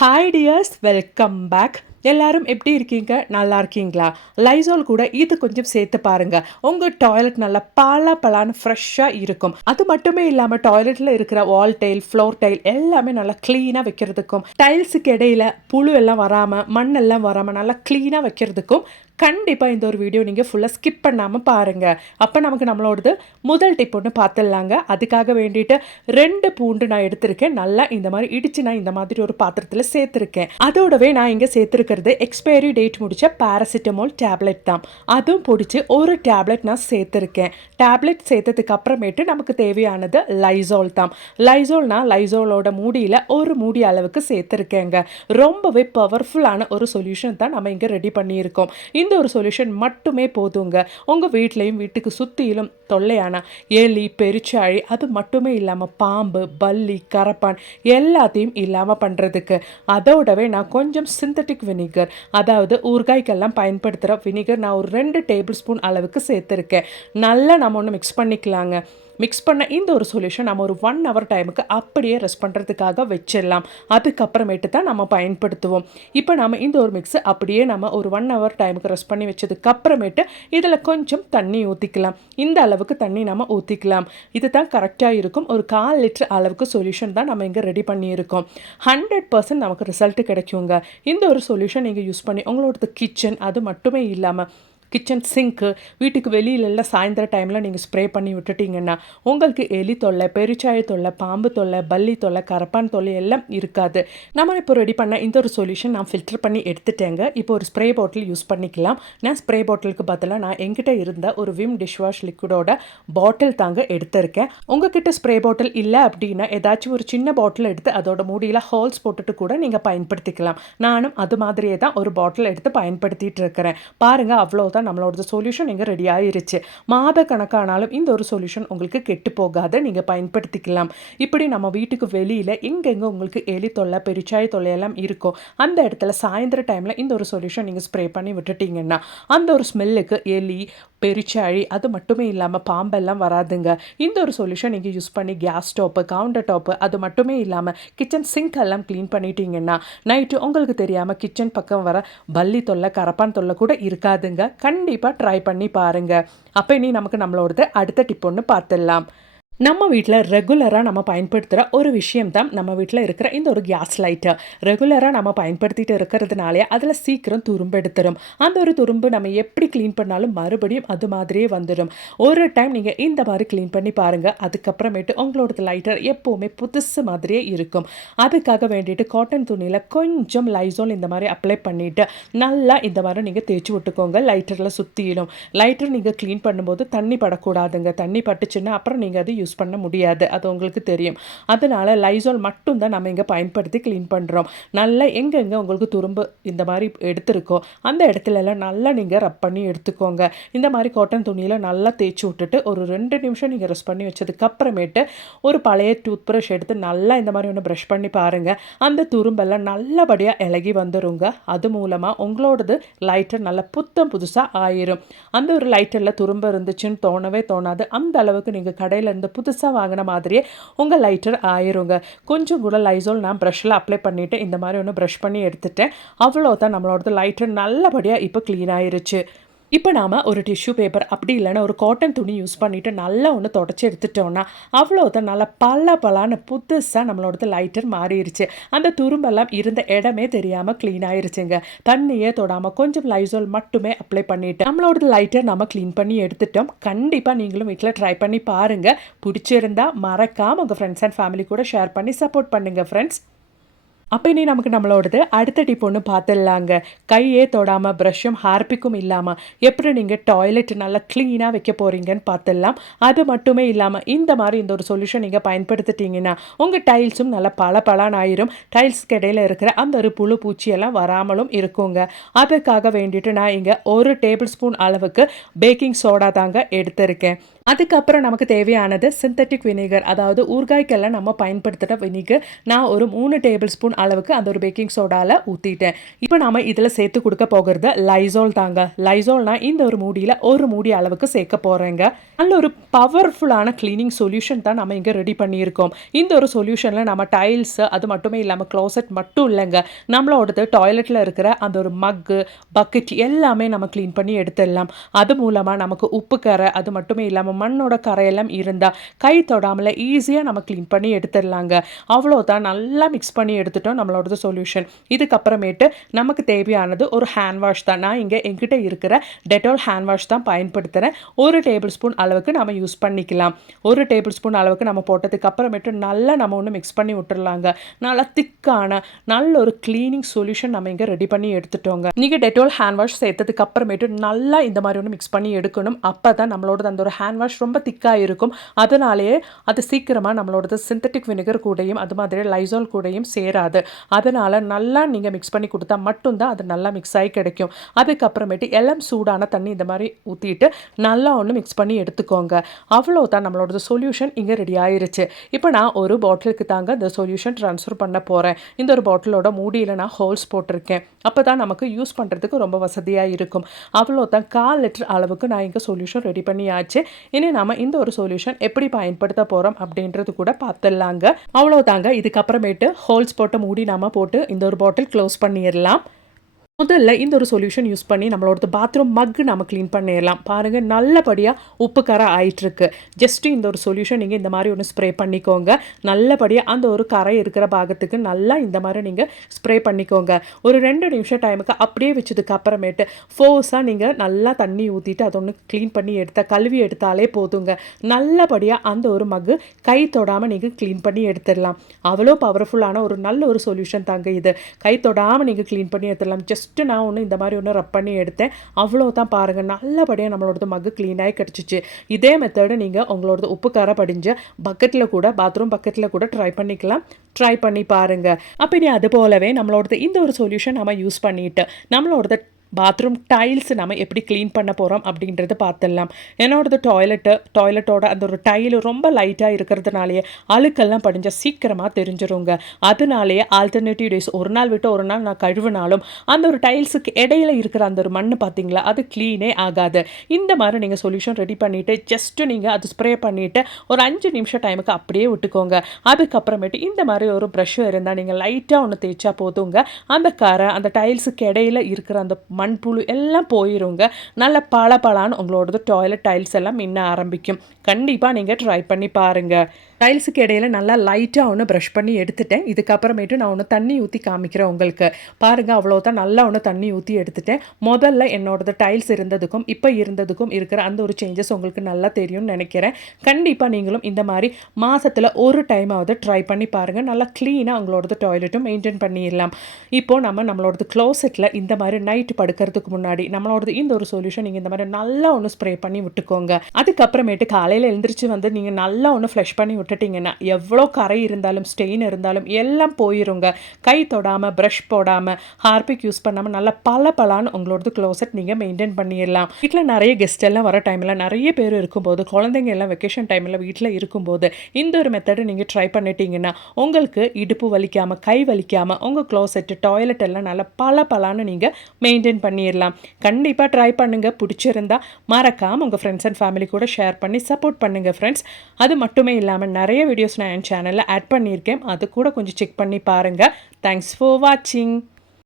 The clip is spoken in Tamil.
ஹாய் டியர்ஸ் வெல்கம் பேக் எல்லாரும் எப்படி இருக்கீங்க? நல்லா இருக்கீங்களா? லைசால் கூட இது கொஞ்சம் சேர்த்து பாருங்க. உங்கள் டாய்லெட் நல்லா பல பலான்னு ஃப்ரெஷ்ஷாக இருக்கும். அது மட்டுமே இல்லாமல் டாய்லெட்டில் இருக்கிற வால் டைல் ஃப்ளோர் டைல் எல்லாமே நல்லா க்ளீனாக வைக்கிறதுக்கும் டைல்ஸுக்கு இடையில புழு எல்லாம் வராமல் மண்ணெல்லாம் வராமல் நல்லா க்ளீனாக வைக்கிறதுக்கும் கண்டிப்பாக இந்த ஒரு வீடியோ நீங்கள் ஃபுல்லாக ஸ்கிப் பண்ணாமல் பாருங்கள் அப்போ நமக்கு நம்மளோடது முதல் டிப் ஒன்று பார்த்துடலாங்க அதுக்காக வேண்டிட்டு ரெண்டு பூண்டு நான் எடுத்திருக்கேன். நல்லா இந்த மாதிரி இடித்து நான் இந்த மாதிரி ஒரு பாத்திரத்தில் சேர்த்துருக்கேன். அதோடவே நான் இங்கே சேர்த்துருக்கிறது எக்ஸ்பைரி டேட் முடிச்ச பாராசிட்டமால் டேப்லெட் தான். அதுவும் பிடிச்சி ஒரு டேப்லெட் நான் சேர்த்துருக்கேன். டேப்லெட் சேர்த்ததுக்கு அப்புறமேட்டு நமக்கு தேவையானது லைசால் தான். லைசால்னா லைசாலோட மூடியில் ஒரு மூடி அளவுக்கு சேர்த்துருக்கேங்க. ரொம்பவே பவர்ஃபுல்லான ஒரு சொல்யூஷன் தான் நம்ம இங்கே ரெடி பண்ணியிருக்கோம். இந்த ஒரு சொல்யூஷன் மட்டுமே போதுங்க. உங்கள் வீட்லேயும் வீட்டுக்கு சுற்றிலும் தொல்லையான எலி பெருச்சாழி அது மட்டுமே இல்லாமல் பாம்பு பல்லி கரப்பான் எல்லாத்தையும் இல்லாமல் பண்ணுறதுக்கு அதோடவே நான் கொஞ்சம் சிந்தட்டிக் வினிகர் அதாவது ஊறுகாய்க்கெல்லாம் பயன்படுத்துகிற வினிகர் நான் ஒரு ரெண்டு டேபிள் ஸ்பூன் அளவுக்கு சேர்த்துருக்கேன். நல்லா நம்ம ஒன்று மிக்ஸ் பண்ணிக்கலாங்க. மிக்ஸ் பண்ண இந்த ஒரு சொல்யூஷன் நம்ம ஒரு ஒன் ஹவர் டைமுக்கு அப்படியே ரெஸ்ட் பண்ணுறதுக்காக வச்சிடலாம். அதுக்கப்புறமேட்டு தான் நம்ம பயன்படுத்துவோம். இப்போ நம்ம இந்த ஒரு மிக்ஸ் அப்படியே நம்ம ஒரு ஒன் ஹவர் டைமுக்கு ரெஸ்ட் பண்ணி வச்சதுக்கு அப்புறமேட்டு இதில் கொஞ்சம் தண்ணி ஊற்றிக்கலாம் இந்த அளவுக்கு தண்ணி நம்ம ஊற்றிக்கலாம் இது தான் கரெக்டாக இருக்கும். ஒரு கால் லிட்டர் அளவுக்கு சொல்யூஷன் தான் நம்ம இங்கே ரெடி பண்ணியிருக்கோம். ஹண்ட்ரட் பர்சன்ட் நமக்கு ரிசல்ட் கிடைக்குங்க. இந்த ஒரு சொல்யூஷன் நீங்கள் யூஸ் பண்ணி உங்களோடது கிச்சன் அது மட்டுமே இல்லாமல் கிச்சன் சிங்க்கு வீட்டுக்கு வெளியிலெல்லாம் சாயந்தர டைமில் நீங்கள் ஸ்ப்ரே பண்ணி விட்டுட்டீங்கன்னா உங்களுக்கு எலி தொல்லை பெருச்சாய தொல்லை பாம்பு தொல்லை பல்லி தொல்லை கரப்பான் தொல்லை எல்லாம் இருக்காது. நம்ம இப்போ ரெடி பண்ண இந்த ஒரு சொல்யூஷன் நான் ஃபில்டர் பண்ணி எடுத்துட்டேங்க. இப்போ ஒரு ஸ்ப்ரே பாட்டில் யூஸ் பண்ணிக்கலாம். நான் ஸ்ப்ரே பாட்டிலுக்கு பதிலாக நான் எங்கிட்ட இருந்த ஒரு விம் டிஷ் வாஷ் லிக்விடோட பாட்டில் தாங்க எடுத்திருக்கேன். உங்ககிட்ட ஸ்ப்ரே பாட்டில் இல்லை அப்படின்னா ஏதாச்சும் ஒரு சின்ன பாட்டில் எடுத்து அதோட மூடியில் ஹோல்ஸ் போட்டுட்டு கூட நீங்கள் பயன்படுத்திக்கலாம். நானும் அது மாதிரியே தான் ஒரு பாட்டில் எடுத்து பயன்படுத்திட்டு இருக்கிறேன். பாருங்கள் அவ்வளோதான் தான் நம்மளோட சொல்யூஷன் இங்கே ரெடி ஆயிருச்சு. மாத கணக்கானாலும் இந்த ஒரு சொல்யூஷன் உங்களுக்கு கெட்டு போகாத நீங்கள் பயன்படுத்திக்கலாம். இப்படி நம்ம வீட்டுக்கு வெளியில் எங்கெங்கே உங்களுக்கு எலி தொல்லை பெருச்சாய் தொல்லை எல்லாம் இருக்கோ அந்த இடத்துல சாயந்தர டைமில் இந்த ஒரு சொல்யூஷன் நீங்கள் ஸ்ப்ரே பண்ணி விட்டுட்டீங்கன்னா அந்த ஒரு ஸ்மெல்லுக்கு எலி பெருச்சாழி அது மட்டுமே இல்லாமல் பாம்பெல்லாம் வராதுங்க. இந்த ஒரு சொல்யூஷன் நீங்கள் யூஸ் பண்ணி கேஸ் டாப்பு கவுண்டர் டாப்பு அது மட்டுமே இல்லாமல் கிச்சன் சிங்க் எல்லாம் க்ளீன் பண்ணிட்டீங்கன்னா நைட்டு உங்களுக்கு தெரியாமல் கிச்சன் பக்கம் வர பல்லி தொல்லை கரப்பான் தொல்லை கூட இருக்காதுங்க. கண்டிப்பாக ட்ரை பண்ணி பாருங்கள் அப்போ இனி நமக்கு நம்மளோடது அடுத்த டிப் ஒன்று பார்த்துடலாம். நம்ம வீட்டில் ரெகுலராக நம்ம பயன்படுத்துகிற ஒரு விஷயம் தான் நம்ம வீட்டில் இருக்கிற இந்த ஒரு கேஸ் லைட்டர் ரெகுலராக நம்ம பயன்படுத்திட்டு இருக்கிறதுனாலே அதில் சீக்கிரம் துரும்பு எடுத்துரும். அந்த ஒரு துரும்பு நம்ம எப்படி க்ளீன் பண்ணாலும் மறுபடியும் அது மாதிரியே வந்துடும் ஒரு டைம் நீங்கள் இந்த மாதிரி க்ளீன் பண்ணி பாருங்கள் அதுக்கப்புறமேட்டு உங்களோட லைட்டர் எப்போவுமே புதுசு மாதிரியே இருக்கும். அதுக்காக வேண்டிட்டு காட்டன் துணியில் கொஞ்சம் லைசோல் இந்த மாதிரி அப்ளை பண்ணிவிட்டு நல்லா இந்த மாதிரி நீங்கள் தேய்ச்சி விட்டுக்கோங்க. லைட்டரில் சுற்றிடும் லைட்டர் நீங்கள் க்ளீன் பண்ணும்போது தண்ணி படக்கூடாதுங்க. தண்ணி பட்டுச்சுன்னா அப்புறம் நீங்கள் அது யூஸ் யூஸ் பண்ண முடியாது. அது உங்களுக்கு தெரியும். அதனால் லைசால் மட்டும்தான் நம்ம இங்கே பயன்படுத்தி க்ளீன் பண்ணுறோம் நல்லா எங்கெங்கே உங்களுக்கு துரும்பு இந்த மாதிரி எடுத்துருக்கோ அந்த இடத்துலலாம் நல்லா நீங்கள் ரப் பண்ணி எடுத்துக்கோங்க. இந்த மாதிரி காட்டன் துணியில் நல்லா தேய்ச்சி விட்டுட்டு ஒரு ரெண்டு நிமிஷம் நீங்கள் ரெஸ்ட் பண்ணி வச்சதுக்கப்புறமேட்டு ஒரு பழைய டூத் ப்ரஷ் எடுத்து நல்லா இந்த மாதிரி ஒன்று ப்ரஷ் பண்ணி பாருங்கள் அந்த துரும்பெல்லாம் நல்லபடியாக இலகி வந்துருங்க. அது மூலமாக உங்களோடது லைட்டர் நல்லா புத்தம் புதுசாக ஆயிரும். அந்த ஒரு லைட்டரில் துரும்பு இருந்துச்சுன்னு தோணவே தோணாது. அந்த அளவுக்கு நீங்கள் கடையிலேருந்து புதுசாக வாங்கின மாதிரியே உங்கள் லைட்டர் ஆயிருங்க. கொஞ்சம் கூட லைசோல் நான் ப்ரஷ்ஷில் அப்ளை பண்ணிவிட்டு இந்த மாதிரி ஒன்று ப்ரஷ் பண்ணி எடுத்துட்டேன். அவ்வளோதான் நம்மளோட லைட்டர் நல்லபடியாக இப்போ க்ளீன் ஆயிருச்சு. இப்போ நாம் ஒரு டிஷ்யூ பேப்பர் அப்படி இல்லைன்னா ஒரு காட்டன் துணி யூஸ் பண்ணிவிட்டு நல்லா ஒன்று தொடச்சி எடுத்துட்டோன்னா அவ்வளோதான் நல்லா பல பலான புதுசாக நம்மளோடது லைட்டர் மாறிடுச்சு அந்த துரும்பெல்லாம் இருந்த இடமே தெரியாமல் க்ளீன் ஆயிருச்சுங்க. தண்ணியே தொடாமல் கொஞ்சம் லைசோல் மட்டுமே அப்ளை பண்ணிவிட்டு நம்மளோட லைட்டர் நம்ம க்ளீன் பண்ணி எடுத்துட்டோம். கண்டிப்பாக நீங்களும் வீட்டில் ட்ரை பண்ணி பாருங்கள் பிடிச்சிருந்தா மறக்காமல் உங்கள் ஃப்ரெண்ட்ஸ் அண்ட் ஃபேமிலி கூட ஷேர் பண்ணி சப்போர்ட் பண்ணுங்கள் ஃப்ரெண்ட்ஸ் அப்போ இனி நமக்கு நம்மளோடது அடுத்த டிப் ஒன்று பார்த்துடலாங்க கையே தொடாமல் ப்ரஷ்ஷும் ஹார்பிக்கும் இல்லாமல் எப்படி நீங்கள் டாய்லெட் நல்லா க்ளீனாக வைக்க போகிறீங்கன்னு பார்த்துடலாம் அது மட்டுமே இல்லாமல் இந்த மாதிரி இந்த ஒரு சொல்யூஷன் நீங்கள் பயன்படுத்திட்டீங்கன்னா உங்கள் டைல்ஸும் நல்லா பல பலான் ஆயிரும் டைல்ஸ்க்கு இடையில இருக்கிற அந்த ஒரு புழு பூச்சியெல்லாம் வராமலும் இருக்குங்க. அதுக்காக வேண்டிட்டு நான் இங்கே ஒரு டேபிள் ஸ்பூன் அளவுக்கு பேக்கிங் சோடா தாங்க எடுத்திருக்கேன். அதுக்கப்புறம் நமக்கு தேவையானது சிந்தட்டிக் வினிகர் அதாவது ஊறுகாய்க்கெல்லாம் நம்ம பயன்படுத்துகிற வினிகர் நான் ஒரு மூணு டேபிள் ஸ்பூன் அளவுக்கு அந்த ஒரு பேக்கிங் சோடாவில் ஊற்றிட்டேன் இப்போ நம்ம இதில் சேர்த்து கொடுக்க போகிறது லைசோல் தாங்க. லைசோல்னா இந்த ஒரு மூடியில் ஒரு மூடி அளவுக்கு சேர்க்க போகிறேங்க நல்ல ஒரு பவர்ஃபுல்லான க்ளீனிங் சொல்யூஷன் தான் நம்ம இங்கே ரெடி பண்ணியிருக்கோம். இந்த ஒரு சொல்யூஷனில் நம்ம டைல்ஸ் அது மட்டுமே இல்லாமல் க்ளோசட் மட்டும் இல்லைங்க. நம்மளோடது டாய்லெட்டில் இருக்கிற அந்த ஒரு மக்கு பக்கெட் எல்லாமே நம்ம க்ளீன் பண்ணி எடுத்துடலாம். அது மூலமாக நமக்கு உப்பு கரை அது மட்டுமே இல்லாமல் மண்ணோட கரையெல்லாம் இருந்தால் கை தொடாமல் ஈஸியாக நம்ம க்ளீன் பண்ணி எடுத்துடலாங்க. அவ்வளோதான் நல்லா மிக்ஸ் பண்ணி எடுத்துட்டோம் நம்மளோடது சொல்யூஷன் இதுக்கப்புறமேட்டு நமக்கு தேவையானது ஒரு ஹேண்ட் வாஷ் தான். நான் இங்கே எங்கிட்ட இருக்கிற டெட்டால் ஹேண்ட் வாஷ் தான் பயன்படுத்துகிறேன் ஒரு டேபிள் ஸ்பூன் அளவுக்கு நம்ம யூஸ் பண்ணிக்கலாம். ஒரு டேபிள் ஸ்பூன் அளவுக்கு நம்ம போட்டதுக்கு அப்புறமேட்டு நல்லா நம்ம ஒன்று மிக்ஸ் பண்ணி விட்டுறலாங்க நல்லா திக்கான நல்ல ஒரு க்ளீனிங் சொல்யூஷன் நம்ம இங்கே ரெடி பண்ணி எடுத்துட்டோங்க. நீங்கள் டெட்டால் ஹேண்ட் வாஷ் சேர்த்ததுக்கு அப்புறமேட்டு நல்லா இந்த மாதிரி ஒன்று மிக்ஸ் பண்ணி எடுக்கணும். அப்போ தான் நம்மளோட அந்த ஒரு ஹேண்ட் வாஷ் ரொம்ப திக்காக இருக்கும். அதனாலேயே அது சீக்கிரமாக நம்மளோடது சிந்தட்டிக் வினிகர் கூடயும் அது மாதிரி லைசால் கூடயும் சேராது. அதனால் நல்லா நீங்கள் மிக்ஸ் பண்ணி கொடுத்தா மட்டும்தான் அது நல்லா மிக்ஸ் ஆகி கிடைக்கும். அதுக்கப்புறமேட்டு எல்லாம் சூடான தண்ணி இந்த மாதிரி ஊற்றிட்டு நல்லா ஒன்று மிக்ஸ் பண்ணி எடுத்துக்கோங்க. அவ்வளோ தான் நம்மளோட சொல்யூஷன் இங்கே ரெடி ஆயிருச்சு. இப்போ நான் ஒரு பாட்டிலுக்கு தாங்க இந்த சொல்யூஷன் ட்ரான்ஸ்ஃபர் பண்ண போகிறேன் இந்த ஒரு பாட்டிலோட மூடியில் நான் ஹோல்ஸ் போட்டிருக்கேன். அப்போ தான் நமக்கு யூஸ் பண்ணுறதுக்கு ரொம்ப வசதியாக இருக்கும். அவ்வளோ தான் கால் லிட்டர் அளவுக்கு நான் இங்கே சொல்யூஷன் ரெடி பண்ணியாச்சு. இனி நாம இந்த ஒரு சொல்யூஷன் எப்படி பயன்படுத்த போகிறோம் அப்படின்றது கூட பார்த்துடலாங்க. அவ்வளோதாங்க இதுக்கப்புறமேட்டு ஹோல்ஸ் போட்ட மூடி நாம போட்டு இந்த ஒரு பாட்டில் க்ளோஸ் பண்ணிடலாம். முதல்ல இந்த ஒரு சொல்யூஷன் யூஸ் பண்ணி நம்மளோட பாத்ரூம் மக்கு நம்ம க்ளீன் பண்ணிடலாம். பாருங்கள் நல்லபடியாக உப்பு கரை ஆயிட்டுருக்கு. ஜஸ்ட்டு இந்த ஒரு சொல்யூஷன் நீங்கள் இந்த மாதிரி ஒன்று ஸ்ப்ரே பண்ணிக்கோங்க. நல்லபடியாக அந்த ஒரு கரை இருக்கிற பாகத்துக்கு நல்லா இந்த மாதிரி நீங்கள் ஸ்ப்ரே பண்ணிக்கோங்க. ஒரு ரெண்டு நிமிஷம் டைமுக்கு அப்படியே வச்சதுக்கு அப்புறமேட்டு ஃபோர்ஸாக நீங்கள் நல்லா தண்ணி ஊற்றிட்டு அதை ஒன்று க்ளீன் பண்ணி எடுத்த கழுவி எடுத்தாலே போதுங்க. நல்லபடியாக அந்த ஒரு மக்கு கை தொடாமல் நீங்கள் க்ளீன் பண்ணி எடுத்துடலாம். அவ்வளோ பவர்ஃபுல்லான ஒரு நல்ல ஒரு சொல்யூஷன் தாங்க இது. கை தொடாமல் நீங்கள் க்ளீன் பண்ணி எடுத்துடலாம். ஜஸ்ட் ஃபஸ்ட்டு நான் ஒன்று இந்த மாதிரி ஒன்று ரப் பண்ணி எடுத்தேன். அவ்வளோ தான் பாருங்கள் நல்லபடியாக நம்மளோடது மக்கு க்ளீனாகி கிடச்சிச்சு. இதே மெத்தடு நீங்கள் உங்களோடது உப்பு கார படிஞ்ச பக்கெட்டில் கூட பாத்ரூம் பக்கெட்டில் கூட ட்ரை பண்ணிக்கலாம். ட்ரை பண்ணி பாருங்கள் அப்போ நீ அது போலவே நம்மளோடது இந்த ஒரு சொல்யூஷன் நம்ம யூஸ் பண்ணிவிட்டு நம்மளோடது பாத்ரூம் டைல்ஸ் நம்ம எப்படி க்ளீன் பண்ண போகிறோம் அப்படின்றத பார்த்துடலாம். என்னோடது டாய்லெட்டு டாய்லெட்டோட அந்த ஒரு டைல் ரொம்ப லைட்டாக இருக்கிறதுனாலேயே அழுக்கெல்லாம் படிஞ்சால் சீக்கிரமாக தெரிஞ்சிருங்க. அதனாலேயே ஆல்டர்னேட்டிவ் டேஸ் ஒரு நாள் விட்டு ஒரு நாள் நான் கழுவினாலும் அந்த ஒரு டைல்ஸுக்கு இடையில இருக்கிற அந்த ஒரு மண் பார்த்தீங்களா அது க்ளீனே ஆகாது. இந்த மாதிரி நீங்கள் சொல்யூஷன் ரெடி பண்ணிவிட்டு ஜஸ்ட்டு நீங்கள் அது ஸ்ப்ரே பண்ணிவிட்டு ஒரு அஞ்சு நிமிஷம் டைமுக்கு அப்படியே விட்டுக்கோங்க. அதுக்கப்புறமேட்டு இந்த மாதிரி ஒரு ப்ரஷ் இருந்தால் நீங்கள் லைட்டாக ஒன்று தேய்ச்சா போதுங்க. அந்த கரை அந்த டைல்ஸுக்கு இடையில இருக்கிற அந்த மண்புழு எல்லாம் போயிருங்க. நல்ல பல பலான்னு உங்களோடது டாய்லெட் டைல்ஸ் எல்லாம் மின்ன ஆரம்பிக்கும். கண்டிப்பாக நீங்கள் ட்ரை பண்ணி பாருங்கள் டைல்ஸுக்கு இடையில நல்லா லைட்டாக ஒன்று ப்ரஷ் பண்ணி எடுத்துட்டேன். இதுக்கப்புறமேட்டு நான் ஒன்று தண்ணி ஊற்றி காமிக்கிறேன் உங்களுக்கு. பாருங்கள் அவ்வளோதான் நல்லா ஒன்று தண்ணி ஊற்றி எடுத்துட்டேன். முதல்ல என்னோடது டைல்ஸ் இருந்ததுக்கும் இப்போ இருந்ததுக்கும் இருக்கிற அந்த ஒரு சேஞ்சஸ் உங்களுக்கு நல்லா தெரியும்னு நினைக்கிறேன். கண்டிப்பாக நீங்களும் இந்த மாதிரி மாதத்தில் ஒரு டைமாவது ட்ரை பண்ணி பாருங்கள் நல்லா க்ளீனாக உங்களோடது டாய்லெட்டும் மெயின்டைன் பண்ணிடலாம். இப்போது நம்ம நம்மளோடது க்ளோசெட்டில் இந்த மாதிரி நைட்டு படுக்கிறதுக்கு முன்னாடி நம்மளோடது இந்த ஒரு சொல்யூஷன் நீங்கள் இந்த மாதிரி நல்லா ஒன்று ஸ்ப்ரே பண்ணி விட்டுக்கோங்க. அதுக்கப்புறமேட்டு காலையில் எழுந்திரிச்சு வந்து நீங்கள் நல்லா ஒன்று ஃப்ளஷ் பண்ணி விட்டு விட்டுட்டிங்கன்னா எவ்வளோ கரை இருந்தாலும் ஸ்டெயின் இருந்தாலும் எல்லாம் போயிருங்க. கை தொடாமல் ப்ரஷ் போடாமல் ஹார்பிக் யூஸ் பண்ணாமல் நல்லா பல பலான்னு உங்களோடது க்ளோசட் நீங்கள் மெயின்டைன் பண்ணிடலாம். வீட்டில் நிறைய கெஸ்ட் எல்லாம் வர டைமில் நிறைய பேர் இருக்கும்போது குழந்தைங்க எல்லாம் வெக்கேஷன் டைமில் வீட்டில் இருக்கும்போது இந்த ஒரு மெத்தடை நீங்கள் ட்ரை பண்ணிட்டீங்கன்னா உங்களுக்கு இடுப்பு வலிக்காமல் கை வலிக்காமல் உங்கள் க்ளோசெட்டு டாய்லெட் எல்லாம் நல்லா பல பலான்னு நீங்கள் மெயின்டைன் பண்ணிடலாம். கண்டிப்பாக ட்ரை பண்ணுங்கள் பிடிச்சிருந்தா மறக்காமல் உங்கள் ஃப்ரெண்ட்ஸ் அண்ட் ஃபேமிலி கூட ஷேர் பண்ணி சப்போர்ட் பண்ணுங்கள் ஃப்ரெண்ட்ஸ் அது மட்டுமே இல்லாமல் நிறைய வீடியோஸ் நான் என் சேனலில் ஆட் பண்ணியிருக்கேன். அது கூட கொஞ்சம் செக் பண்ணி பாருங்கள் தேங்க்ஸ் ஃபார் வாட்சிங்